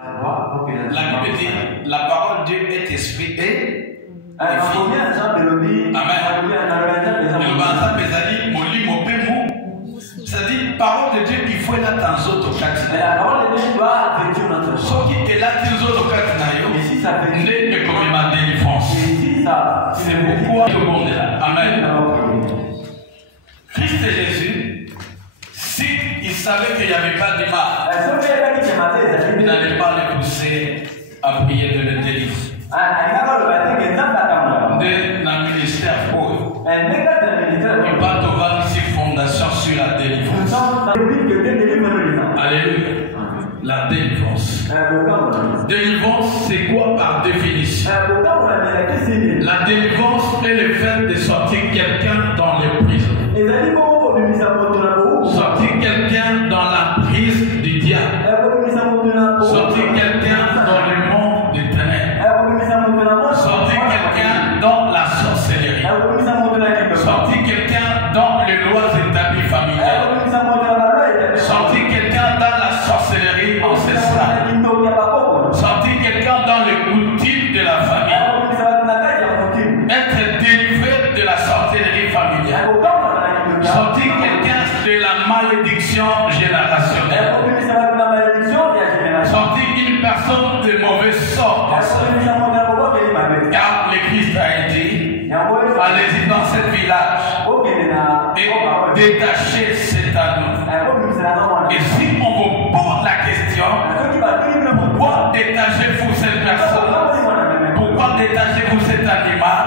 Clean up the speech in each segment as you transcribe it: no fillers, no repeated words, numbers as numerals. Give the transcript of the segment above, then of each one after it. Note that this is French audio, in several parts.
La Bible dit, la parole de Dieu est esprit et amen. C'est-à-dire, parole de Dieu, il faut être dans autres cas. Ce qui est là, dans autres cas, n'est comme ma délivrance. C'est pourquoi le monde est là. Amen. Christ et Jésus, s'il savait qu'il n'y avait pas de mal, il n'allait pas le pousser à prier de le délivrer. Dans le ministère pour eux. Il va devoir ici fondation sur la délivrance. Alléluia. La délivrance. Délivrance, c'est quoi par définition? La délivrance est le fait de sortir quelqu'un dans les prisons. Sortir quelqu'un dans la prise du diable. Sortir quelqu'un dans le monde des ténèbres. Sortir quelqu'un dans la sorcellerie. Sortir quelqu'un dans les lois établies familiales. Sortir quelqu'un dans la sorcellerie ancestrale. Sortir quelqu'un dans les coutumes de la famille. Être délivré de la sorcellerie familiale. Sortir quelqu'un de la malédiction générationnelle. Sortir une personne de mauvais sort. Car le Christ a dit, allez-y dans ce village et détachez cet anneau. Et si on vous pose la question, pourquoi détachez-vous cette personne? Pourquoi détachez-vous cet animal?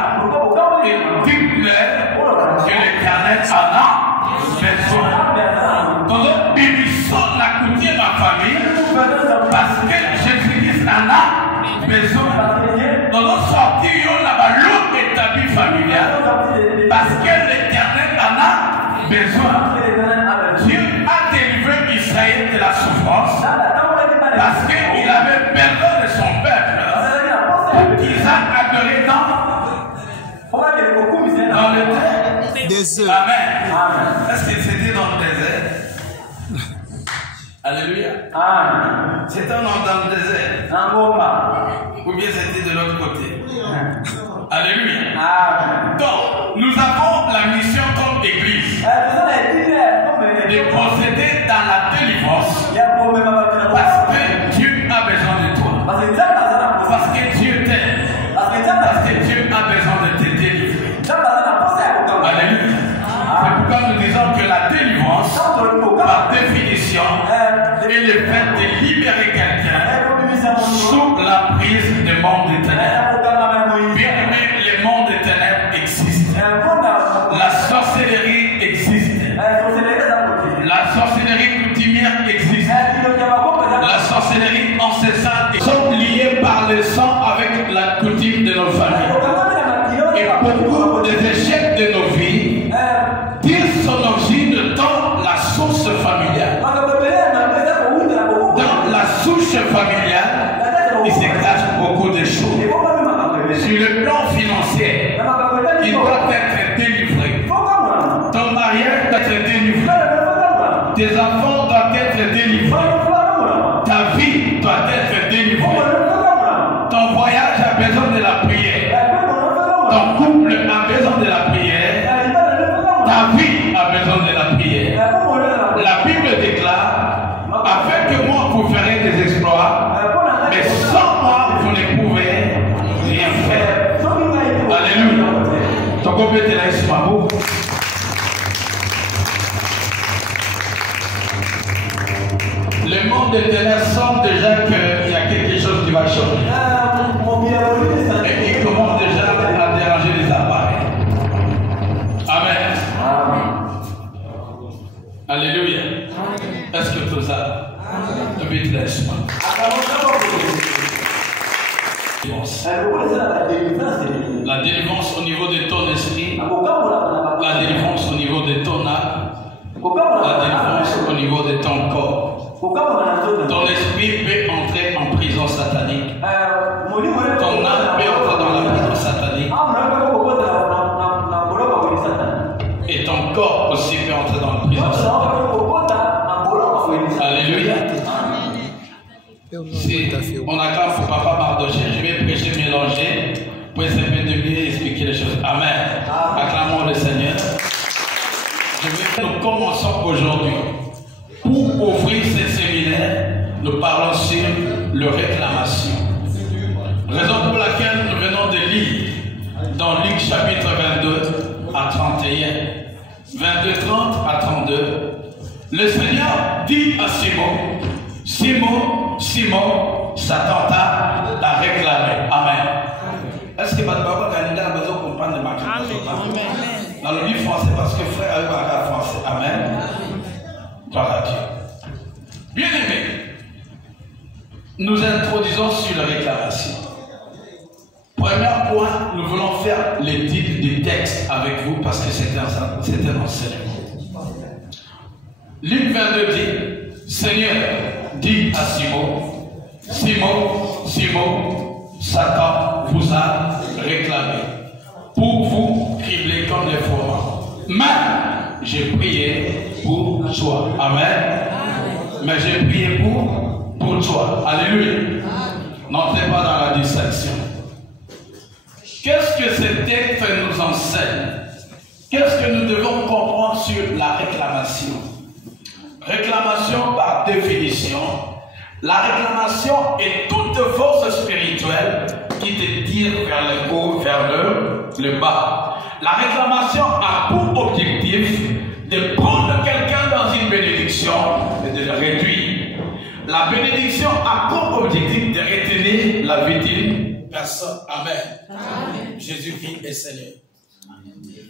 Et dites-leur que l'Éternel en a besoin. Donc, il sonne la coutume ma famille parce que Jésus-Christ en a besoin. Donc, sortir là-bas l'autre établi familial parce que l'Éternel en a besoin. Dieu a délivré Israël de la souffrance parce qu'il avait besoin de son peuple. Isaac adoré dans le désert. Amen. Est-ce que c'était dans le désert? Alléluia. C'était dans le désert. Ou bien c'était de l'autre côté. Alléluia. Donc, nous avons la mission comme église de procéder dans la délivrance parce que Dieu a besoin de toi. Parce que Dieu t'aime. Parce que Dieu a besoin de te délivrer. Alléluia. C'est pourquoi nous disons que la délivrance, par définition, est le fait de libérer quelqu'un sous la prise du monde des ténèbres. Bien aimé, le monde des ténèbres existe. La sorcellerie existe. La sorcellerie coutumière existe. La sorcellerie ancestrale sont liées par le sang avec la coutume de nos familles. Et beaucoup des échecs de nos vies tirent son origine dans la source familiale. Dans la souche familiale, il se cache beaucoup de choses. Sur le plan financier, il doit être délivré. Ton mariage doit être délivré. Tes enfants doivent être délivrés. Ta vie doit être délivrée. Ton voyage a besoin de la prière. Ton couple a besoin de la prière. Ta vie a besoin de la prière. La Bible déclare, afin que moi vous ferez des exploits, mais sans moi vous ne pouvez rien faire. Alléluia. Ton couple est là, c'est ma bouche. Le monde des ténèbres sent déjà qu'il y a quelque chose qui va changer. Et il commence déjà à déranger les appareils. Amen. Alléluia. Est-ce que tout ça te laisse pas? La délivrance au niveau de ton esprit, la délivrance au niveau de ton âme, la délivrance au niveau de ton corps. Ton esprit peut entrer en prison satanique. Ton âme peut entrer dans la prison satanique. Et ton corps aussi peut entrer dans la prison satanique. Alléluia. Si on acclame pour Papa Mardoché, je vais prêcher mélangé pour essayer de mieux expliquer les choses. Amen. Acclamons le Seigneur. Nous commençons aujourd'hui. Pour ouvrir ce séminaire, nous parlons sur le réclamation. Raison pour laquelle nous venons de lire dans Luc chapitre 22 à 31, 22-30 à 32, le Seigneur dit à Simon, Simon, Simon, Satan t'a réclamé. Amen. Est-ce que votre papa a besoin de comprendre le marquage? Dans le livre français, parce que frère a eu un français. Amen. Gloire à Dieu. Bien aimé, nous introduisons sur la réclamation. Premier point, nous voulons faire l'étude du texte avec vous parce que c'est un enseignement. Luc 22 dit, Seigneur dit à Simon, Simon, Simon, Satan vous a réclamé pour vous cribler comme des froment. Mais j'ai prié pour toi. Amen. Mais j'ai prié pour toi. Alléluia. N'entrez pas dans la distinction. Qu'est-ce que ce texte nous enseigne? Qu'est-ce que nous devons comprendre sur la réclamation? Réclamation par définition. La réclamation est toute force spirituelle qui te tire vers le haut, vers le bas. La réclamation a pour objectif de prendre quelqu'un dans une bénédiction et de le réduire. La bénédiction a pour objectif de retenir la vie d'une personne. Amen. Amen. Jésus-Christ est Seigneur.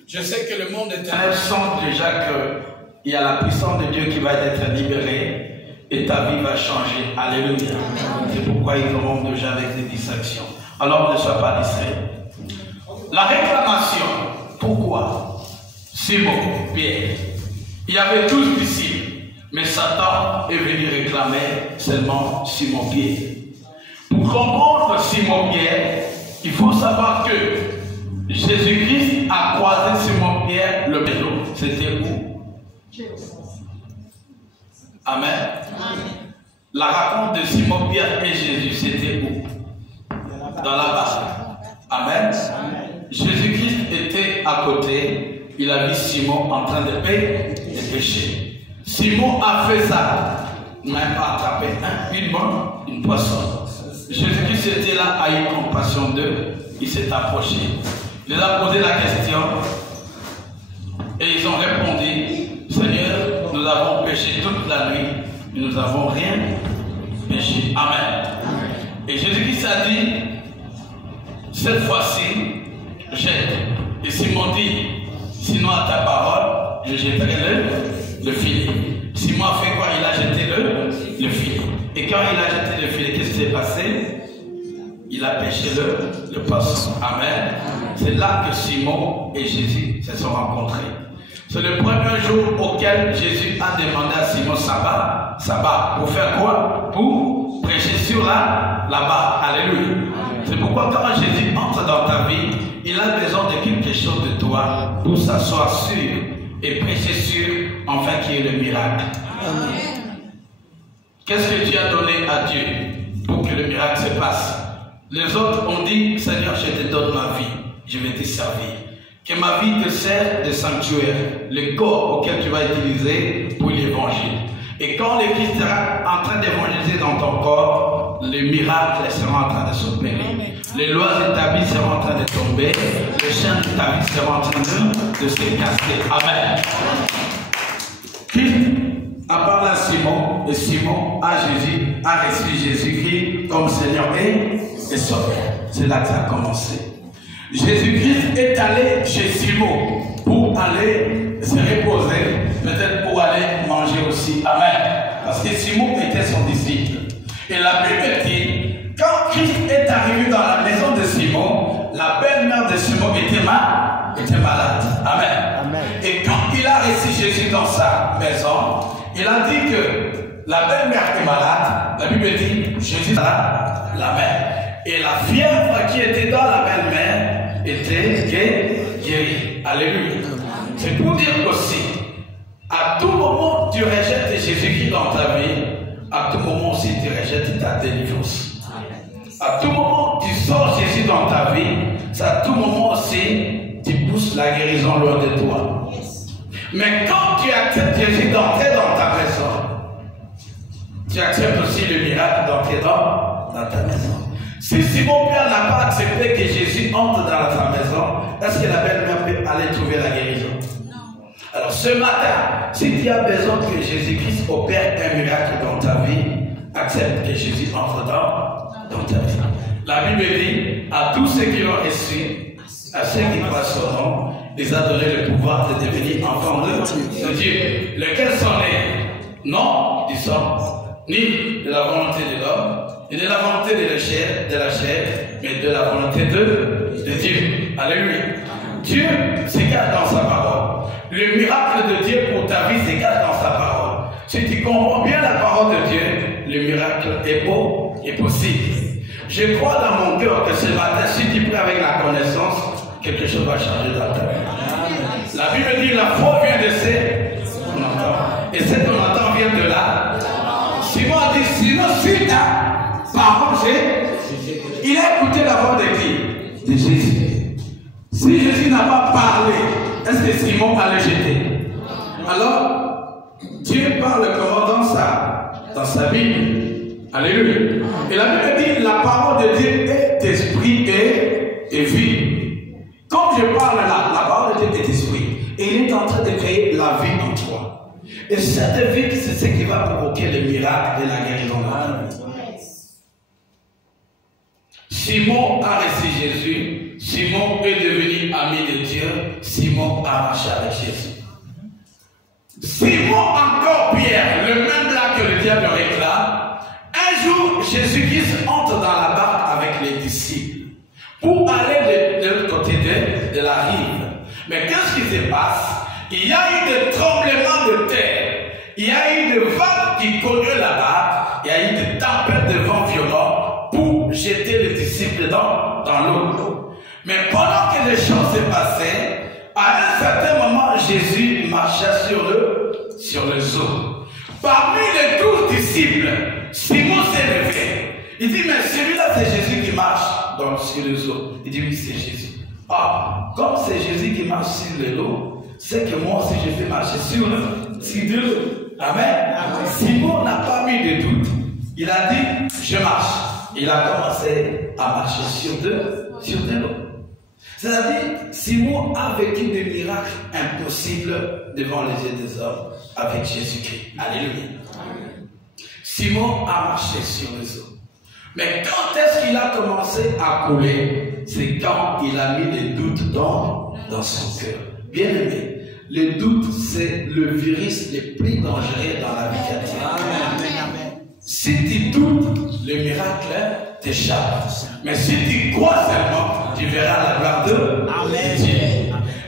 Je sais que le monde éternel sent déjà qu'il y a la puissance de Dieu qui va être libérée et ta vie va changer. Alléluia. C'est pourquoi ils auront déjà avec des distractions. Alors ne sois pas distrait. La réclamation. Pourquoi? Simon, Pierre. Il y avait 12 disciples, mais Satan est venu réclamer seulement Simon Pierre. Pour comprendre Simon Pierre, il faut savoir que Jésus-Christ a croisé Simon Pierre le vélo. C'était où? Amen. La rencontre de Simon Pierre et Jésus, c'était où? Dans la barque. Amen. Jésus-Christ était à côté. Il a vu Simon en train de pêcher. Simon a fait ça. Il n'a pas attrapé une poisson. Jésus-Christ était là, a eu compassion d'eux. Il s'est approché. Il leur a posé la question. Et ils ont répondu, Seigneur, nous avons péché toute la nuit. Et nous n'avons rien péché. Amen. Et Jésus-Christ a dit, cette fois-ci, jette. Et Simon dit, sinon à ta parole, je jetterai le filet. Simon a fait quoi? Il a jeté le filet. Et quand il a jeté le filet, qu'est-ce qui s'est passé? Il a pêché le poisson. Amen. C'est là que Simon et Jésus se sont rencontrés. C'est le premier jour auquel Jésus a demandé à Simon sabbat. Pour faire quoi? Pour prêcher sur la barque. Alléluia. C'est pourquoi quand Jésus entre dans ta vie, il a besoin de quelque chose de toi pour s'asseoir sur et prêcher sur, enfin qu'il y ait le miracle. Amen. Qu'est-ce que tu as donné à Dieu pour que le miracle se passe? Les autres ont dit, Seigneur, je te donne ma vie, je vais te servir. Que ma vie te serve de sanctuaire, le corps auquel tu vas utiliser pour l'évangile. Et quand le Christ sera en train d'évangéliser dans ton corps, les miracles seront en train de s'opérer. Les lois établies seront en train de tomber. Les chaînes établies seront en train de se casser. Amen. Christ a parlé à Simon et Simon a reçu Jésus-Christ comme Seigneur et Sauveur. C'est là que ça a commencé. Jésus-Christ est allé chez Simon pour aller se reposer, peut-être pour aller manger aussi. Amen. Parce que Simon était son disciple. Et la Bible dit, quand Christ est arrivé dans la maison de Simon, la belle-mère de Simon était malade. Amen. Amen. Et quand il a reçu Jésus dans sa maison, il a dit que la belle-mère est malade. La Bible dit, Jésus a la mère. Et la fièvre qui était dans la belle-mère était guérie. Alléluia. C'est pour dire aussi, à tout moment tu rejettes Jésus-Christ dans ta vie, À tout moment aussi, tu rejettes ta délivrance. À tout moment, tu sors Jésus dans ta vie. C'est à tout moment aussi, tu pousses la guérison loin de toi. Mais quand tu acceptes Jésus d'entrer dans ta maison, tu acceptes aussi le miracle d'entrer dans ta maison. Si Simon Pierre n'a pas accepté que Jésus entre dans sa maison, est-ce que la belle-mère peut aller trouver la guérison? Non. Alors ce matin, si tu as besoin que Jésus-Christ opère un miracle dans ta vie, accepte que Jésus entre dans ta vie. La Bible dit, à tous ceux qui l'ont reçu, à ceux qui croient son nom, les a donné le pouvoir de devenir enfants de Dieu, lesquels sont nés, non du sang, ni de la volonté de l'homme, ni de la volonté de la chair, mais de la volonté de Dieu. Alléluia. Dieu se cache dans sa parole. Le miracle de Dieu pour ta vie se cache dans sa parole. Si tu comprends bien la parole de Dieu, le miracle est possible. Je crois dans mon cœur que ce matin, si tu pries avec la connaissance, quelque chose va changer dans ta vie. La Bible dit la foi vient de ce qu'on entend. Et ce qu'on entend vient de là. Simon a dit, sinon, si ta parole, il a écouté la voix de qui? De Jésus. Si Jésus n'a pas parlé, est-ce que Simon allait jeter? Alors, Dieu parle comment dans sa Bible. Alléluia. Et la Bible dit, la parole de Dieu est esprit et vie. Comme je parle là, la parole de Dieu est esprit. Et il est en train de créer la vie en toi. Et cette vie, c'est ce qui va provoquer le miracle de la guérison. Simon a reçu Jésus. Simon est devenu ami de Dieu. Simon a marché avec Jésus. Simon, encore Pierre, le même là que le diable réclame. Un jour, Jésus-Christ entre dans la barque avec les disciples pour aller de l'autre côté de la rive. Mais qu'est-ce qui se passe? Il y a eu des tremblements de terre. Il y a eu des vagues qui cognaient la barque. Il y a eu des tempêtes de vent violents pour jeter les disciples dans l'eau. Mais pendant que les choses se passaient, à un certain moment, Jésus marchait sur les eaux. Parmi les 12 disciples, Simon s'est levé. Il dit, mais celui-là, c'est Jésus qui marche sur les eaux. Il dit, oui, c'est Jésus. Ah, comme c'est Jésus qui marche sur les eaux, c'est que moi aussi, je vais marcher sur de l'eau. Amen. Simon n'a pas mis de doute. Il a dit, je marche. Il a commencé à marcher sur de l'eau. C'est-à-dire, Simon a vécu des miracles impossibles devant les yeux des hommes avec Jésus-Christ. Alléluia. Simon a marché sur les eaux. Mais quand est-ce qu'il a commencé à couler? C'est quand il a mis les doutes dans son cœur. Bien aimé, le doute, c'est le virus le plus dangereux dans la vie chrétienne. Si tu doutes, le miracle t'échappe. Mais si tu crois seulement, tu verras la gloire de Dieu.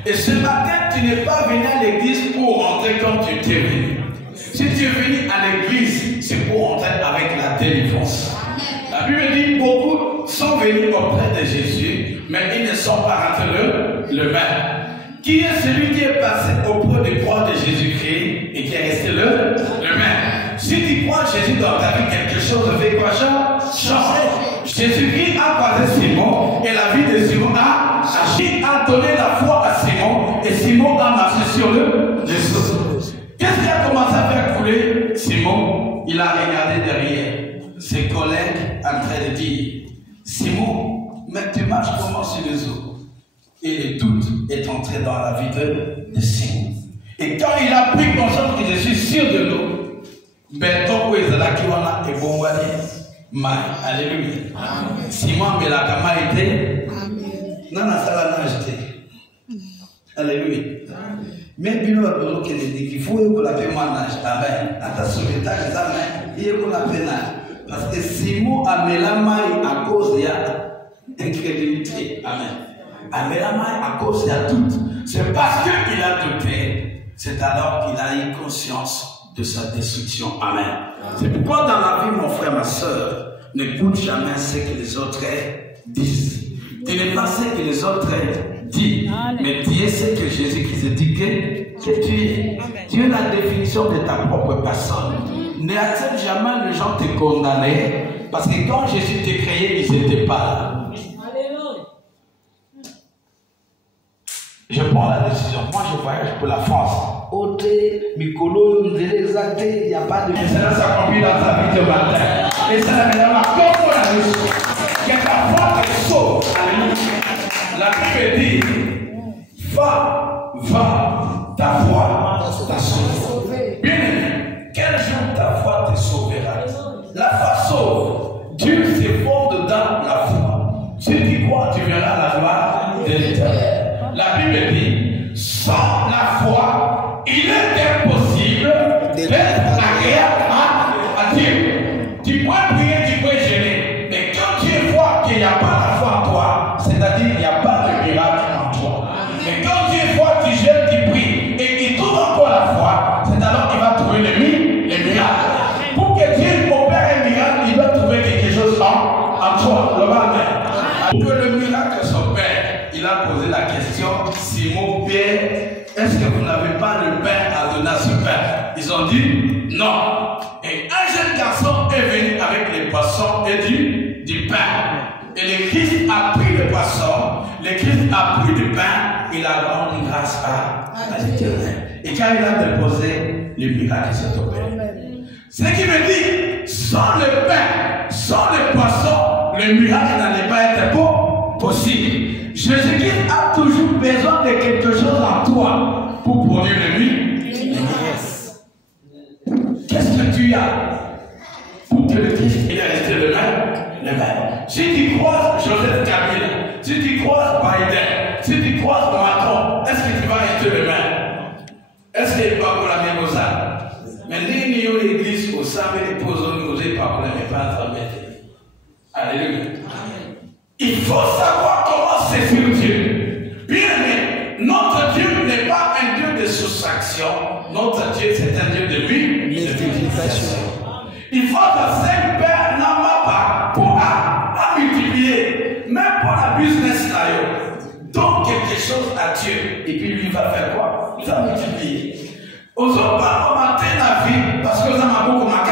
Et ce matin, tu n'es pas venu à l'église pour rentrer comme tu étais venu. Si tu es venu à l'église, c'est pour rentrer avec la délivrance. La Bible dit, beaucoup sont venus auprès de Jésus, mais ils ne sont pas rentrés le même. Qui est celui qui est passé auprès des croix de Jésus-Christ et qui est resté le même? Si tu crois Jésus dans ta vie, quelque chose fait quoi changer. Jésus-Christ a passé Simon et la vie de Simon a donné la foi à Simon et Simon a marché sur le eau. Qu'est-ce qui a commencé à faire couler Simon? Il a regardé derrière ses collègues en train de dire, Simon, mais tu marches comment sur les eaux? Et le doute est entré dans la vie de Simon. Et quand il a pris conscience que je suis sûr de l'eau, ben donc il là qui wana et bon wani mai. Alléluia. Simon mais la kama était. Non na sala na jeté. Alléluia. Mais bilo abolo que dit qu'il faut que la paix manage. Amen. Ata souhaita que ça mais il faut la paix parce que Simon a mis la main à cause de l'incrédulité. Amen. A mis la main à cause de tout. C'est parce qu'il a douté. C'est alors qu'il a eu conscience de sa destruction. Amen. C'est pourquoi dans la vie, mon frère, ma soeur, n'écoute jamais ce que les autres disent. Tu n'es pas ce que les autres disent, mais tu es ce que Jésus-Christ dit que tu es. Tu es la définition de ta propre personne. N'accepte jamais les gens te condamner. Parce que quand Jésus t'a créé, ils n'étaient pas là. Je prends la décision. Moi, je voyage pour la France. Ote, Mikolo, Ndelezate, il n'y a pas de... Et cela s'accomplit dans ta vie de matin. Et cela est dans la comme la mission. Que ta foi te sauve. Alléluia. La Bible dit, va, ta foi t'a sauvé. Bien aimé, quel jour ta foi te sauvera? La foi sauve. Dieu se fonde dans la foi. Si tu crois, tu verras la gloire de l'Éternel. La Bible dit, sans la foi, il est impossible d'être agréable à Dieu. Tu peux prier, tu peux gêner, mais quand tu vois qu'il n'y a pas la foi en toi, c'est-à-dire qu'il n'y a pas de miracle en toi. Mais quand tu vois, tu gênes, tu pries, et qu'il trouve encore la foi, c'est alors qu'il va trouver les miracles. Pour que Dieu opère un miracle, il doit trouver quelque chose en toi. Pour que le miracle s'opère, il a posé la question, Simon Pierre, est-ce que vous n'avez pas le pain à donner à ce père? Ils ont dit non. Et un jeune garçon est venu avec les poissons et du pain. Et le Christ a pris le poisson, le Christ a pris du pain, il a rendu grâce à l'Éternel. Et quand il a déposé, le miracle s'est opéré. Ce qui veut dire, sans le pain, sans le poisson, le miracle n'allait pas être possible. Jésus-Christ a toujours besoin de quelque chose en toi pour produire le miracle. Qu'est-ce que tu as pour que le Christ il est resté le même? Si tu croises Joseph Kabila, si tu croises Biden, si tu croises Macron, est-ce que tu vas rester le même? Est-ce qu'il va pour la même chose? Mais l'église au sein de l'épouse, nous n'osons pas pour la même chose. Alléluia. Il faut savoir comment saisir Dieu. Bien aimé, notre Dieu n'est pas un Dieu de soustraction. Notre Dieu, c'est un Dieu de multiplication. Il faut que cinq pères n'en pas pour à multiplier. Même pour la business là, donne quelque chose à Dieu. Et puis lui va faire quoi? Il va multiplier. Aux autres pas augmenter la vie parce que ça m'a beaucoup marqué.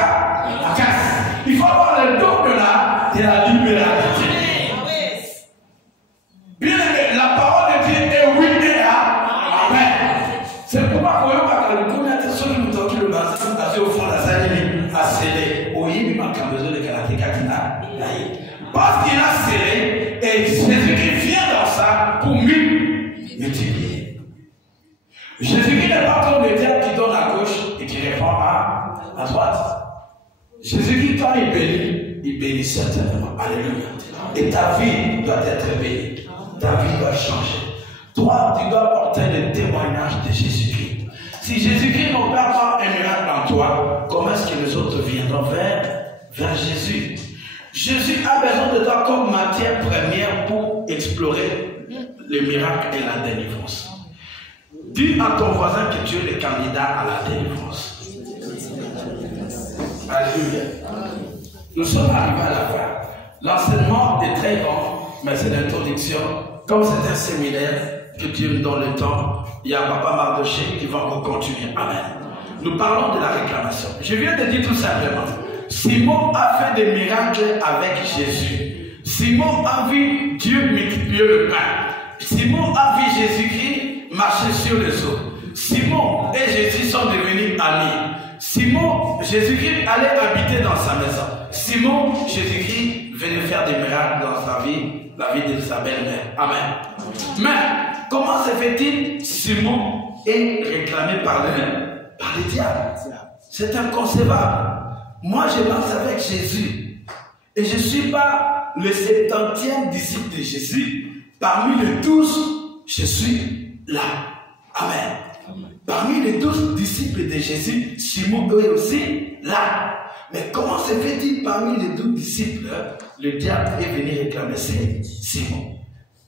Il faut avoir le don de la libéralité. Bien aimé, la parole de Dieu est oui et amen. C'est pourquoi quand on a le premier sur le mouton qui le base au fond de la salle, il a scellé. Oui, il manque un besoin de karatéka qui n'a. Parce qu'il a scellé et Jésus-Christ vient dans ça pour multiplier. Jésus-Christ n'est pas comme le diable qui donne à gauche et qui répond à droite. Jésus-Christ, quand il bénit certainement. Alléluia. Et ta vie doit être bénie. Ta vie doit changer. Toi, tu dois porter le témoignage de Jésus-Christ. Si Jésus-Christ n'opère pas un miracle en toi, comment est-ce que les autres viendront vers Jésus? Jésus a besoin de toi comme matière première pour explorer le miracle et la délivrance. Dis à ton voisin que tu es le candidat à la délivrance. Alléluia. Nous sommes arrivés à la fin. L'enseignement est très grand, mais c'est l'introduction. Comme c'est un séminaire, que Dieu nous donne le temps, il y a Papa Mardoché qui va encore continuer. Amen. Nous parlons de la réclamation. Je viens de dire tout simplement, Simon a fait des miracles avec Jésus. Simon a vu Dieu multiplier le pain. Simon a vu Jésus-Christ marcher sur les eaux. Simon et Jésus sont devenus amis. Simon, Jésus-Christ allait habiter dans sa maison. Simon, Jésus-Christ venait faire des miracles dans sa vie, la vie de sa belle-mère. Amen. Mais, comment se fait-il Simon est réclamé par le diable? C'est inconcevable. Moi, je marche avec Jésus. Et je ne suis pas le 70e disciple de Jésus. Parmi les 12, je suis là. Amen. Parmi les 12 disciples de Jésus, Simon est aussi là. Mais comment se fait-il parmi les 12 disciples, le diable est venu réclamer Simon?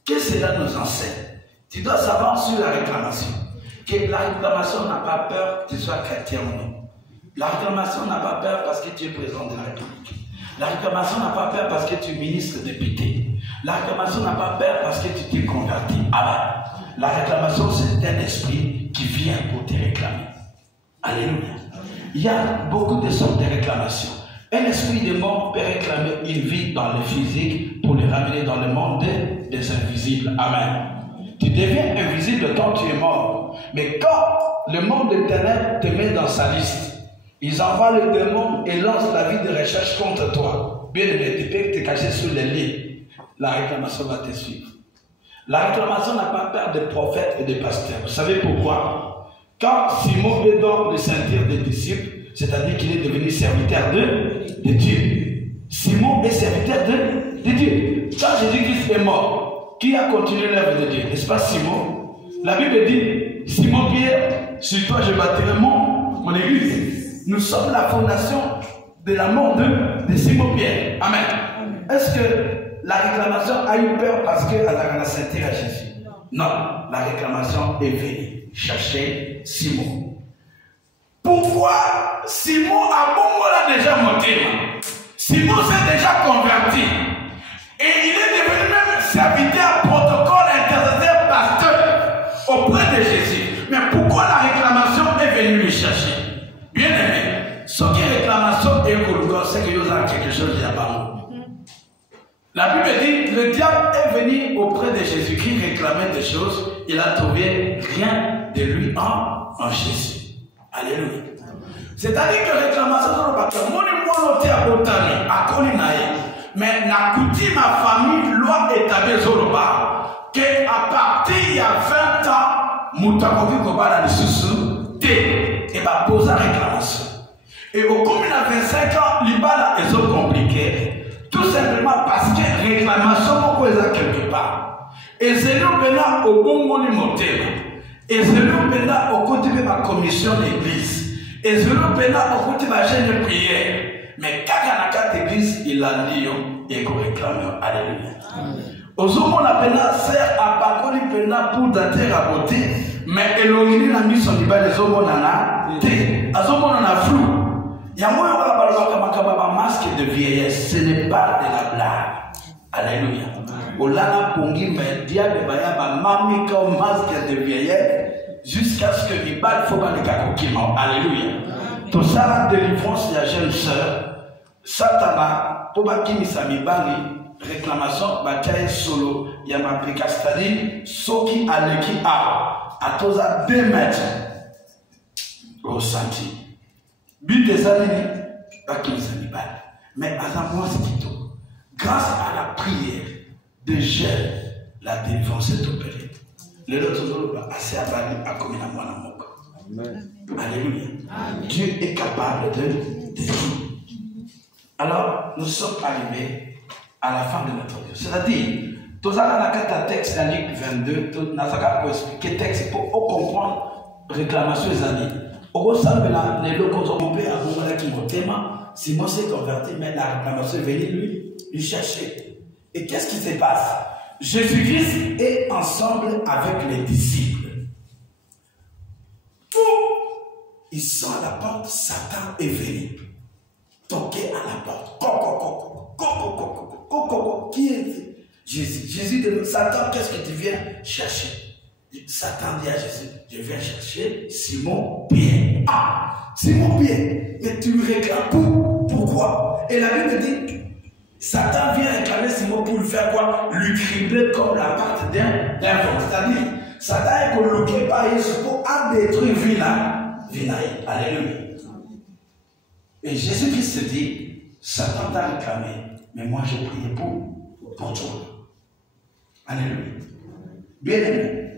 Qu'est-ce que cela nous enseigne? Tu dois savoir sur la réclamation. Que la réclamation n'a pas peur que tu sois chrétien ou non. La réclamation n'a pas peur parce que tu es président de la République. La réclamation n'a pas peur parce que tu es ministre député. La réclamation n'a pas peur parce que tu t'es converti. Alors, la réclamation, c'est un esprit qui vient pour te réclamer. Alléluia. Il y a beaucoup de sortes de réclamations. Un esprit de mort peut réclamer une vie dans le physique pour le ramener dans le monde des invisibles. Amen. Tu deviens invisible quand tu es mort. Mais quand le monde éternel te met dans sa liste, ils envoient le démon et lancent la vie de recherche contre toi. Bien aimé, tu peux te cacher sous les lits. La réclamation va te suivre. La réclamation n'a pas peur des prophètes et des pasteurs. Vous savez pourquoi? Quand Simon est dans le ceinture des disciples, c'est-à-dire qu'il est devenu serviteur de Dieu. Simon est serviteur de Dieu. Quand Jésus-Christ est mort, qui a continué l'œuvre de Dieu? N'est-ce pas Simon? La Bible dit, Simon Pierre, sur toi je bâtirai mon église. Nous sommes la fondation de la mort de Simon Pierre. Amen. Est-ce que la réclamation a eu peur parce qu'elle a la ceinture à Jésus? Non, la réclamation est venue chercher Simon. Pourquoi Simon a bon déjà monté? Simon s'est déjà converti. Et il est devenu même serviteur, protocole, intercesseur, pasteur auprès de Jésus. Mais pourquoi la réclamation est venue lui chercher? Bien aimé, ce qui est réclamation est pour c'est que vous avez quelque chose là-bas. La Bible dit, le diable est venu auprès de Jésus-Christ réclamer des choses. Il a trouvé rien de lui en Jésus. Alléluia. C'est-à-dire que réclamation dans le bâtiment, mon monoté à Botani, à Kolinaï, mais n'a coûté ma famille, loi établie sur le bas, qu'à partir il y a 20 ans, Moutakovi Kobala de Soussou, et va poser la réclamation. Et au commune à 25 ans, l'Ibala est so compliqué, tout simplement parce que réclamation, pourquoi ils ont quelque part. Et c'est nous maintenant au bon mot moté. Et c'est nous maintenant au côté de ma commission d'église. Et c'est nous maintenant au côté de ma chaîne de prière. Mais quand il y a quatre églises, il a dit et qu'on réclame. Alléluia. Aux hommes, on a sert à Bakoli pour dater à beauté. Mais Elongini n'a mis son débat des hommes, on en a. Les hommes, on en a flou. Il y a moins de masque de vieillesse. Ce n'est pas de la blague. Alléluia. Olana pongi media de bayaba mami comme masque de vieillesse jusqu'à ce que l'ibal faut pas les kakokima. Alléluia. Tout ça la délivrance de la jeune sœur Satana pour bakimi samibali réclamation bataille solo yama pekastadi soki aleki a toza 2 mètres au senti. But des années bakimi samibali. Mais à la moi c'est tout. Grâce à la prière de Gênes, la délivrance est opérée. Le autre assez abali à commun à moi la Alléluia. Dieu est capable de tout. Alors, nous sommes arrivés à la fin de notre Dieu. C'est-à-dire, tous les textes dans Luc 22, nous avons expliqué texte pour comprendre réclamation des années. Au ressemble là, les locaux ont fait un moment qui m'ont témoin. Simon s'est converti, mais la réclamation est venue lui chercher. Et qu'est-ce qui se passe? Jésus-Christ est ensemble avec les disciples. Ils sont à la porte, Satan est venu. Toquer à la porte. Qui est Jésus? Jésus dit, Satan, qu'est-ce que tu viens chercher? Satan dit à Jésus, je viens chercher Simon Pierre. Ah, Simon Pierre, mais tu lui réclames pourquoi? Et la Bible dit, Satan vient réclamer Simon pour lui faire quoi? Lui cribler comme la patte d'un vent. C'est-à-dire, Satan est coloqué par Jésus pour détruire Vinaï. Alléluia. Et Jésus-Christ se dit, Satan t'a réclamé, mais moi j'ai prié pour toi. Alléluia. Bien aimé,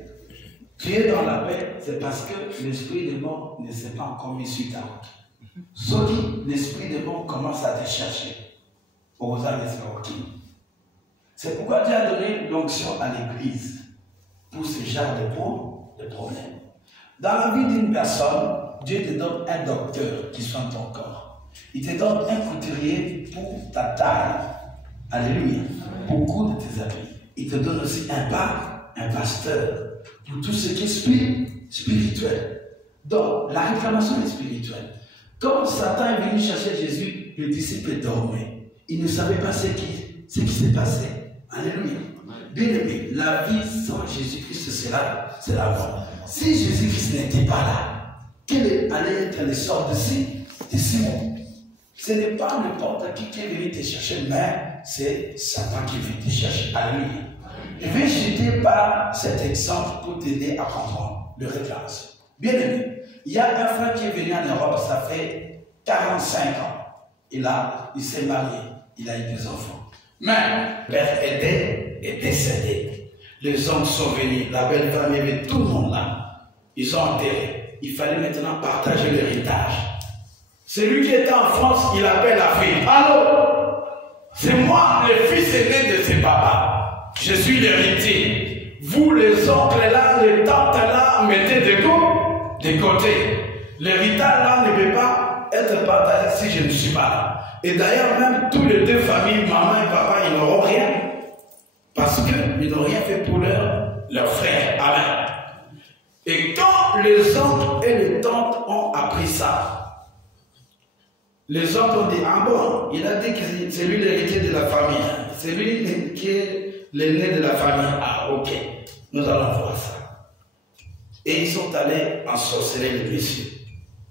tu es dans la paix, c'est parce que l'esprit de mort ne s'est pas encore mis sur ta route. Sauf que l'esprit de mort commence à te chercher. C'est pourquoi Dieu a donné l'onction à l'église pour ce genre de problème. Dans la vie d'une personne, Dieu te donne un docteur qui soigne ton corps. Il te donne un couturier pour ta taille. Alléluia. Pour coudre tes habits. Il te donne aussi un pasteur pour tout ce qui est spirituel. Donc, la réclamation est spirituelle. Quand Satan est venu chercher Jésus, les disciples dormaient. Ils ne savaient pas ce qui s'est passé. Alléluia. Bien aimé, la vie sans Jésus-Christ, c'est la mort. Si Jésus-Christ n'était pas là, quel allait être le sort de ces de Simon. Ce n'est pas n'importe qui est venu te chercher, mais c'est Satan qui vient te chercher. Alléluia. Je vais jeter par cet exemple pour t'aider à comprendre le réclamation. Bien aimé, il y a un frère qui est venu en Europe, ça fait 45 ans. Il s'est marié, il a eu des enfants. Mais le père est décédé. Les hommes sont venus, la belle famille avait tout le monde là. Ils ont enterré. Il fallait maintenant partager l'héritage. Celui qui était en France, il appelle la fille. Allô? C'est moi, le fils aîné de ses papas. Je suis l'héritier. Vous, les oncles là, les tantes là, mettez de côté. L'héritage là ne peut pas être partagé si je ne suis pas là. Et d'ailleurs, même tous les deux familles, maman et papa, ils n'auront rien. Parce qu'ils n'ont rien fait pour leur frère. Amen. Et quand les oncles et les tantes ont appris ça, les oncles ont dit, ah bon, il a dit que c'est lui l'héritier de la famille. C'est lui qui est l'aîné de la famille. Ah ok, nous allons voir ça. Et ils sont allés ensorceler le monsieur.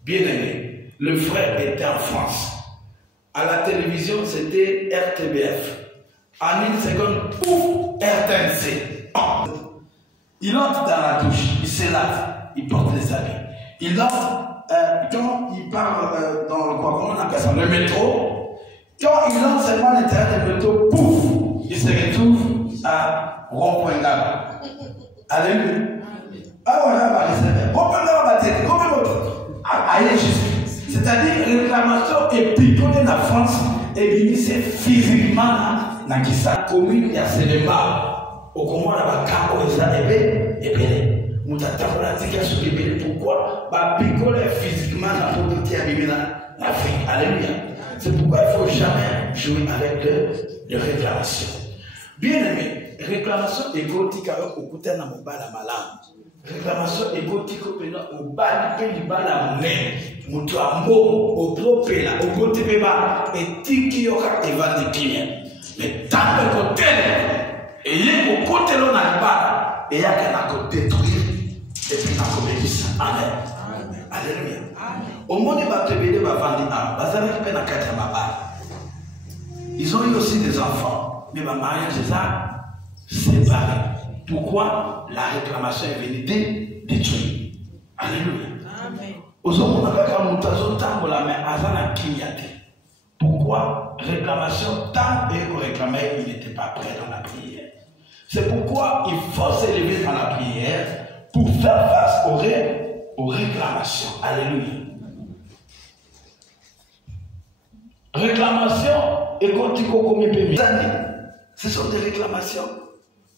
Bien aimé, le frère était en France. À la télévision, c'était RTBF. En une seconde, pouf, RTNC. Il entre dans la douche, il se lave, il porte les habits. Il entre, quand il part dans le quoi, comment on appelle ça, le métro, quand il entre seulement à l'intérieur du métro, pouf, il se retrouve à Rond-Point-Gaba. Alléluia. Ah voilà, bah, Rond-Point-Gaba, allez, Jésus. C'est-à-dire, réclamation est picolée dans la France et c'est physiquement dans la commune, il y a Sénéma. Au comment on a campo et ça et bien nous t'attendons la discussion de pourquoi bah picoler physiquement dans notre petit abîmé en Afrique. Alléluia. C'est pourquoi il ne faut jamais jouer avec les réclamations. Bien aimé, réclamation égotique avec au côté de mon bal à malam. Réclamation égotique au bal de la monnaie. Mon toit mot au propre là au côté de bas et tiki yoka et va de Kenya. Mais dans le côté et il est au côté de l'on et il y a qu'un détruire et puis on commet ça. Amen. Alléluia. Au monde de Batebele va vendre un bazar qui peine à 4 ils ont eu aussi des enfants, mais ma mariage c'est ça séparé. Pourquoi la réclamation est venue détruire? Alléluia. Amen. Aux hommes on a qu'à monter au temps la main avant la kinyate. Pourquoi réclamation tant et qu'on réclamait il n'était pas prêt dans la prière. C'est pourquoi il faut s'élever dans la prière pour faire face aux réclamations. Alléluia. Réclamation et quand tu connais ce sont des réclamations.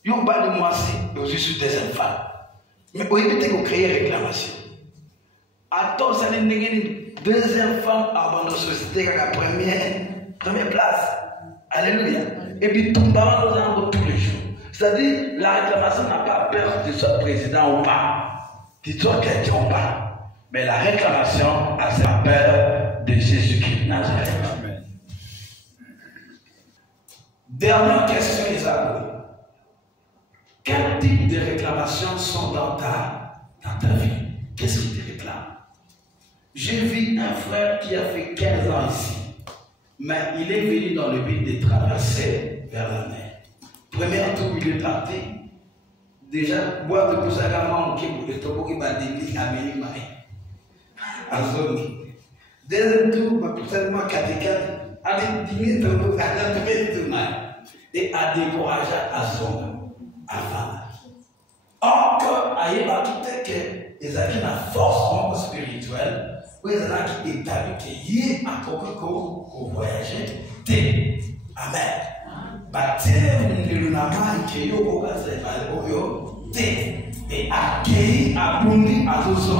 Il y a pas de moitié je suis des enfants. Mais au éviter qu'on crée réclamation. Attends, ça n'est pas deuxième femme avant notre société à la première place. Alléluia. Et puis tombe dans nos tous les jours. C'est-à-dire, la réclamation n'a pas peur de soit président ou pas, de soit quelqu'un ou pas. Mais la réclamation a sa peur de Jésus-Christ de Nazareth. Amen. Dernière question, Isabelle. Quel type de réclamations sont dans ta vie? Qu'est-ce qui te réclame? J'ai vu un frère qui a fait 15 ans ici, mais il est venu dans le but de traverser vers la mer. Premier tour, il est parti. Déjà, boire de Poussagaman, qui est au bout de la délice à Mélimari. À zone. Deuxième tour, seulement 4 allez, 10 minutes, à la demi-tour. Et à décourager à zone. Avant. Encore, à y avoir que les acquis la force spirituelle, où ils ont qui établit que y a encore voyager. Amen. Baptême de l'unamant qui est au cas de et accueilli à Bundi à Zozo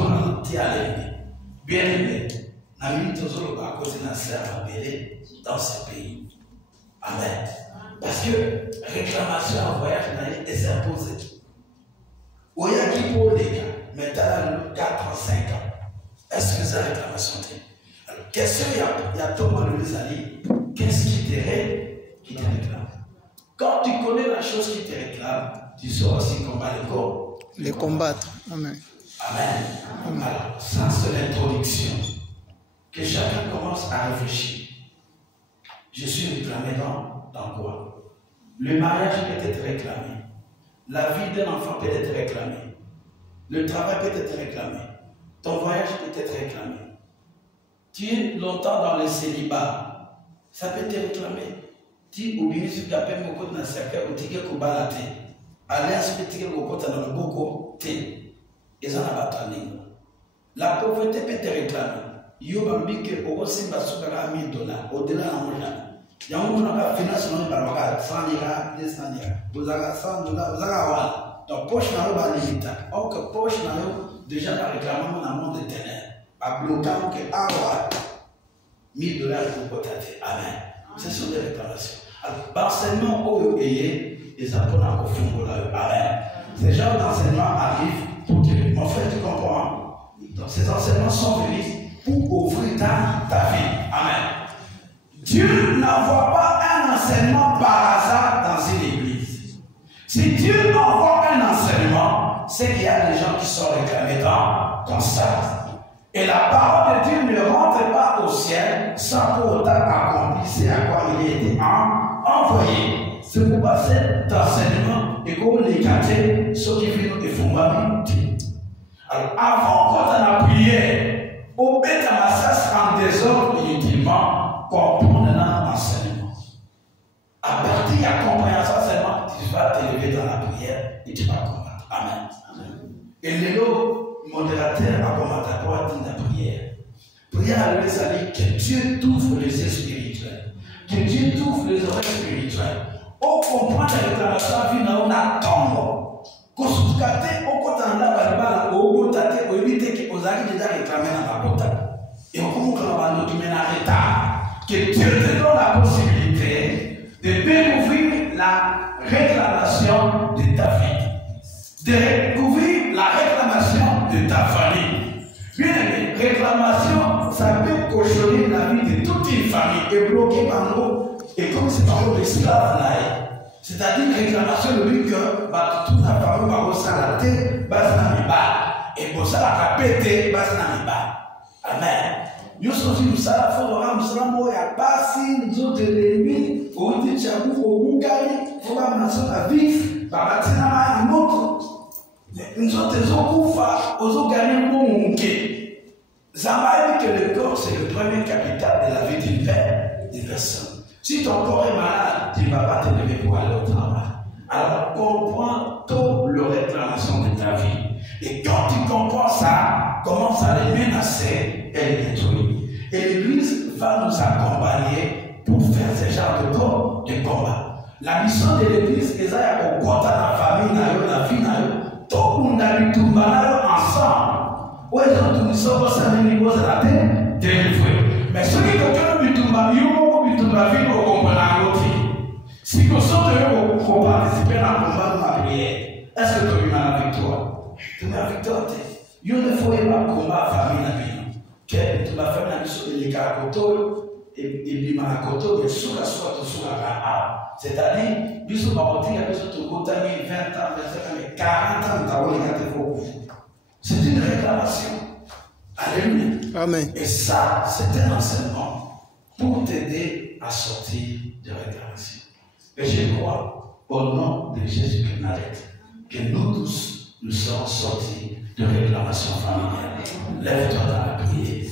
bien aimé. Nami Tozolo va causer la sœur dans ce pays. Amen. Parce que réclamation en voyage est s'imposer. Où il y a qui pour les gars, maintenant 4 ans, 5 ans. Est-ce que c'est la réclamation? Alors, question, il y a tout le monde les alliés. Qu'est-ce qui te réclame? Quand tu connais la chose qui te réclame, tu sauras aussi combattre les combattre. Amen. Amen. Alors, ça c'est l'introduction que chacun commence à réfléchir. Je suis réclamé dans quoi? Le mariage peut être réclamé. La vie d'un enfant peut être réclamée. Le travail peut être réclamé. Ton voyage peut être réclamé. Tu es longtemps dans le célibat. Ça peut être réclamé. Tu oublies ce qu'on appelle beaucoup de cercle ou tige kubalate. Alliance petit beaucoup dans le beaucoup te. Et ça n'a pas tardé. La pauvreté peut être réclamée. Yoba mbike ogosi basukara $1000 au-delà de moja. Yango na finance non ba baka 100 $200. Vous avez $100, vous avez wala. Donc poche na ba limita. Or que poche na yo déjà la réclamation dans monde de ténèbres. A bloquant que awa $1000 pour potater. Amen. Ce sont des réclamations. Alors l'enseignement au payé et ça pour la confondre là. Amen. Ces genres d'enseignements arrivent pour te. Mon frère, tu comprends? Donc ces enseignements sont venus pour ouvrir ta vie. Amen. Dieu n'envoie pas un enseignement par hasard dans une église. Si Dieu envoie un enseignement, c'est qu'il y a des gens qui sont réclamés dans ça. Et la parole de Dieu ne rentre pas au ciel sans pour autant accomplir ce à quoi il a été envoyé. C'est pourquoi cet enseignement est comme les quartiers, ceux qui viennent de Fumami. Alors, avant quand on a prié, au bête à massage en désordre inutilement, comprendre l'enseignement. À partir de la compréhension seulement, tu vas t'élever dans la prière et tu vas combattre. Amen. Amen. Et le modérateur a commentateur dans la prière. Prière à ça dit que Dieu t'ouvre les yeux spirituels, que Dieu t'ouvre les oreilles spirituelles. On comprend la réclamation vie dans la tombe. Quand vous captez, on compte la balbala, au bout de au éviter que vous allez déjà réclamer dans la porte. Et on comprend que nous mène à l'état. Que Dieu te donne la possibilité de découvrir la réclamation de ta vie, de découvrir la réclamation de ta famille. Bien aimé, réclamation, ça peut cochonner la vie de toute une famille et bloquer par nous. Et comme c'est par nous l'esclave là. C'est-à-dire réclamation de lui que toute la famille va resalater, et pour ça, la pété, amen. Nous sommes nous ça, il faut nous à passer, nous autres ennemis, au dit Tchabou, au Bougari, il faut la vif, par la une autre. Nous autres, aux autres gagnés, mon mouquet. Zama dit que le corps, c'est le premier capital de la vie d'une personne. Si ton corps est malade, tu ne vas pas te lever pour aller au travail. Alors, comprends toute la réclamation de ta vie. Et quand tu comprends ça, commence à les menacer et les détruire. Et l'Église va nous accompagner pour faire ce genre de combat. La mission de l'Église, c'est qu'on compte à la famille, la vie, tout le monde a eu tout le ensemble. Où est-ce que nous sommes au niveau de la terre? Délivrés. Mais ceux qui ont eu tout le la vie pour comprendre l'autre. Si nous sommes pour participer à un combat de ma prière, est-ce que tu es une victoire? Tu es une victoire. Il ne faut pas combattre la famille la vie. Que tu vas faire la mission de l'Ikakoto et de Manakoto, mais sous la soie, sous la. C'est-à-dire, bisous Barotin, il y a besoin de 20 ans, 25 ans, 40 ans, tu as regardé. C'est une réclamation. Alléluia. Amen. Et ça, c'est un enseignement pour t'aider à sortir de réclamation. Et je crois, au nom de Jésus de Nazareth, que nous tous, nous serons sortis de réclamation familiale. Lève-toi dans la prière.